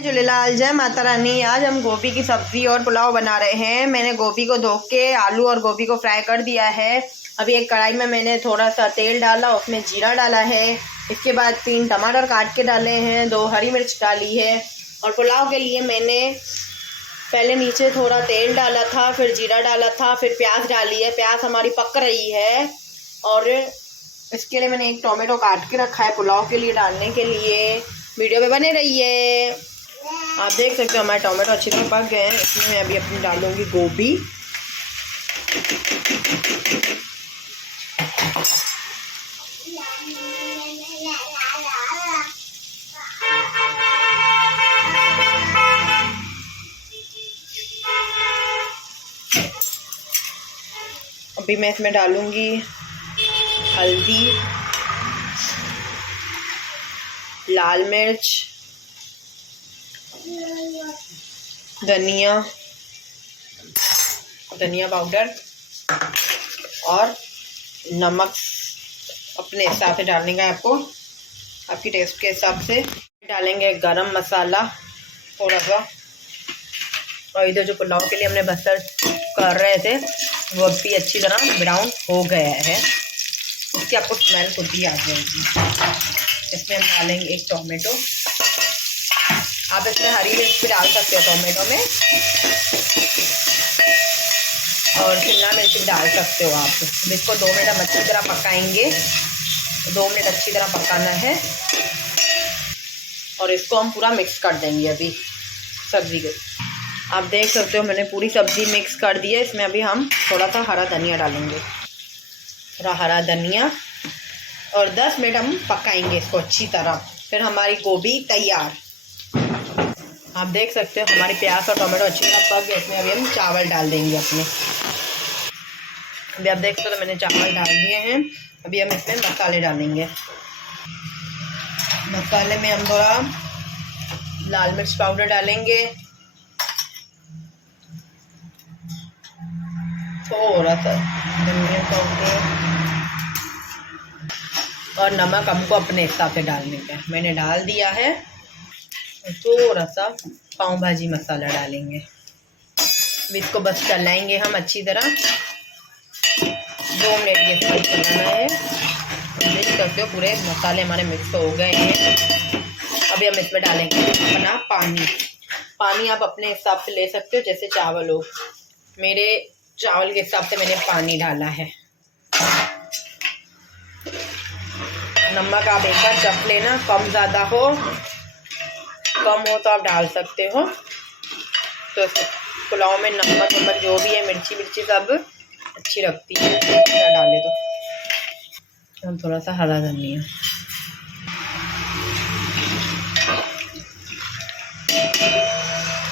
झूलेलाल, जय माता रानी। आज हम गोभी की सब्जी और पुलाव बना रहे हैं। मैंने गोभी को धो के आलू और गोभी को फ्राई कर दिया है। अभी एक कढ़ाई में मैंने थोड़ा सा तेल डाला, उसमें जीरा डाला है। इसके बाद 3 टमाटर काट के डाले हैं, 2 हरी मिर्च डाली है। और पुलाव के लिए मैंने पहले नीचे थोड़ा तेल डाला था, फिर जीरा डाला था, फिर प्याज डाली है। प्याज हमारी पक रही है और इसके लिए मैंने एक टोमेटो काट के रखा है पुलाव के लिए डालने के लिए। वीडियो में बने रहिए। आप देख सकते हो हमारे टोमेटो अच्छी तरह पक गए हैं। इसमें मैं अभी अपनी डालूंगी गोभी। अभी मैं इसमें डालूंगी हल्दी, लाल मिर्च, धनिया पाउडर और नमक अपने हिसाब से डालने का है आपको, आपकी टेस्ट के हिसाब से। डालेंगे गरम मसाला थोड़ा सा। और इधर जो पुलाव के लिए हमने बसर कर रहे थे वो भी अच्छी तरह ब्राउन हो गया है। इसकी आपको स्मेल खुद ही आ जाएगी। इसमें हम डालेंगे एक टोमेटो। आप इसमें हरी मिर्च भी डाल सकते हो टोमेटो में, और शिमला मिर्च भी डाल सकते हो आप। इसको 2 मिनट हम अच्छी तरह पकाएंगे। 2 मिनट अच्छी तरह पकाना है और इसको हम पूरा मिक्स कर देंगे अभी सब्ज़ी को। आप देख सकते हो मैंने पूरी सब्ज़ी मिक्स कर दी है। इसमें अभी हम थोड़ा सा हरा धनिया डालेंगे, थोड़ा हरा धनिया, और 10 मिनट हम पकाएंगे इसको अच्छी तरह। फिर हमारी गोभी तैयार। आप देख सकते हो हमारी प्याज और टमाटो अच्छी तरह पक गए। इसमें अभी हम चावल डाल देंगे अपने। अभी आप देख सकते हो मैंने चावल डाल दिए हैं। अभी हम इसमें मसाले डालेंगे। मसाले में हम थोड़ा लाल मिर्च पाउडर डालेंगे, थोड़ा सा धनिया पाउडर, और नमक हमको अपने हिसाब से डालने का है। मैंने डाल दिया है। थोड़ा सा पाव भाजी मसाला डालेंगे। इसको बस चलाएंगे हम अच्छी तरह। 2 मिनट ये फ्राई करना है। देख सकते हो पूरे मसाले हमारे मिक्स हो गए हैं। अभी हम इसमें डालेंगे अपना पानी। पानी आप अपने हिसाब से ले सकते हो, जैसे चावल हो। मेरे चावल के हिसाब से मैंने पानी डाला है। नमक आप एक बार चख लेना, कम ज़्यादा हो, कम हो तो आप डाल सकते हो। तो पुलाव में नमक जो भी है, मिर्ची सब अच्छी लगती है डाले तो। हम थोड़ा सा हरा धनिया।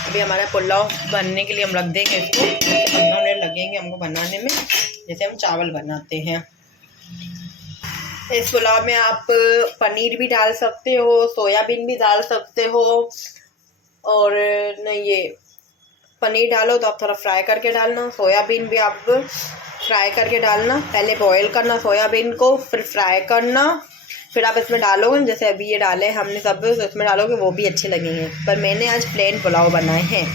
अभी हमारा पुलाव बनने के लिए हम रख देंगे इसको। 15 मिनट लगेंगे हमको बनाने में, जैसे हम चावल बनाते हैं। इस पुलाव में आप पनीर भी डाल सकते हो, सोयाबीन भी डाल सकते हो। और नहीं, ये पनीर डालो तो आप थोड़ा फ्राई करके डालना। सोयाबीन भी आप फ्राई करके डालना। पहले बॉईल करना सोयाबीन को, फिर फ्राई करना, फिर आप इसमें डालोगे। जैसे अभी ये डाले हमने सब, तो इसमें डालोगे वो भी अच्छे लगेंगे। पर मैंने आज प्लेन पुलाव बनाए हैं।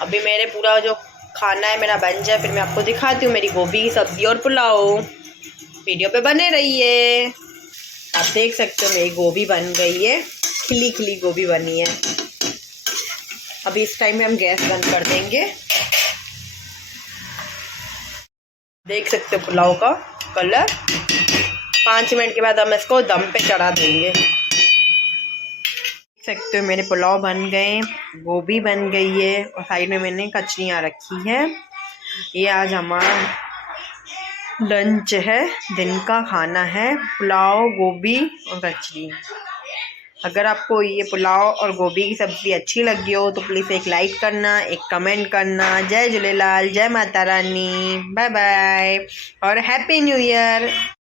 अभी मेरे पूरा जो खाना है मेरा बन जाए, फिर मैं आपको दिखाती हूँ मेरी गोभी की सब्ज़ी और पुलाव। वीडियो पे बने रहिए। आप देख सकते हो मेरी गोभी बन गई है, खिली खिली गोभी बनी है। अभी इस टाइम में हम गैस बंद कर देंगे। देख सकते हो पुलाव का कलर। 5 मिनट के बाद हम इसको दम पे चढ़ा देंगे। देख सकते हो मेरे पुलाव बन गए, गोभी बन गई है, और साइड में मैंने कचरियाँ रखी है। ये आज हमारा लंच है, दिन का खाना है, पुलाव, गोभी और कचरी। अगर आपको ये पुलाव और गोभी की सब्ज़ी अच्छी लगी हो तो प्लीज़ एक लाइक करना, एक कमेंट करना। जय झूलेलाल, जय माता रानी, बाय बाय और हैप्पी न्यू ईयर।